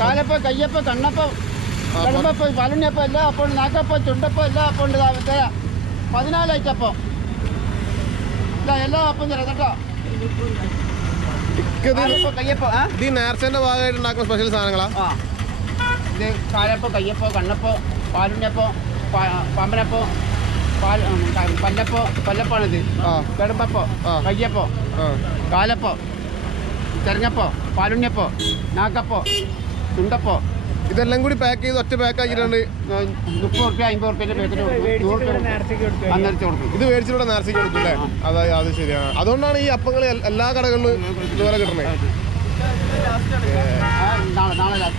കാലപ്പം കയ്യപ്പം കണ്ണപ്പം കടുമ്പപ്പം പലുണ്ണിയപ്പം എല്ലാം അപ്പം ഉണ്ട്. നാക്കപ്പം ചുണ്ടപ്പം എല്ലാം അപ്പം ഉണ്ട്. 14 ഐറ്റപ്പം എല്ലാം അപ്പം തരാം കേട്ടോ. കയ്യപ്പം ഈ നേർച്ചന്റെ ഭാഗമായിട്ട് ഉണ്ടാക്കുന്ന സ്പെഷ്യൽ സാധനങ്ങളാ. ഇത് കാലപ്പം കയ്യപ്പം കണ്ണപ്പം പാലുണ്ണിയപ്പം പമ്പനപ്പം പല്ലപ്പാണിത്. കടുമ്പപ്പം കയ്യപ്പം കാലപ്പം ചെരങ്ങപ്പം പാലുണ്ണിയപ്പം നാക്കപ്പം ചുണ്ടപ്പം ഇതെല്ലാം കൂടി പാക്ക് ചെയ്ത് ഒറ്റ പാക്ക് ആക്കിയിട്ടുണ്ട്. 30 റുപ്യ 50 റുപ്യൻ്റെ പാക്കറ്റ് കൊടുക്കും. ഇത് മേടിച്ചിലൂടെ നേർച്ചയ്ക്ക് കൊടുക്കും അല്ലേ? അത് ശരിയാണ്. അതുകൊണ്ടാണ് ഈ അപ്പങ്ങൾ എല്ലാ കടകളിലും ഇതുപോലെ കിട്ടണേ. നാളെ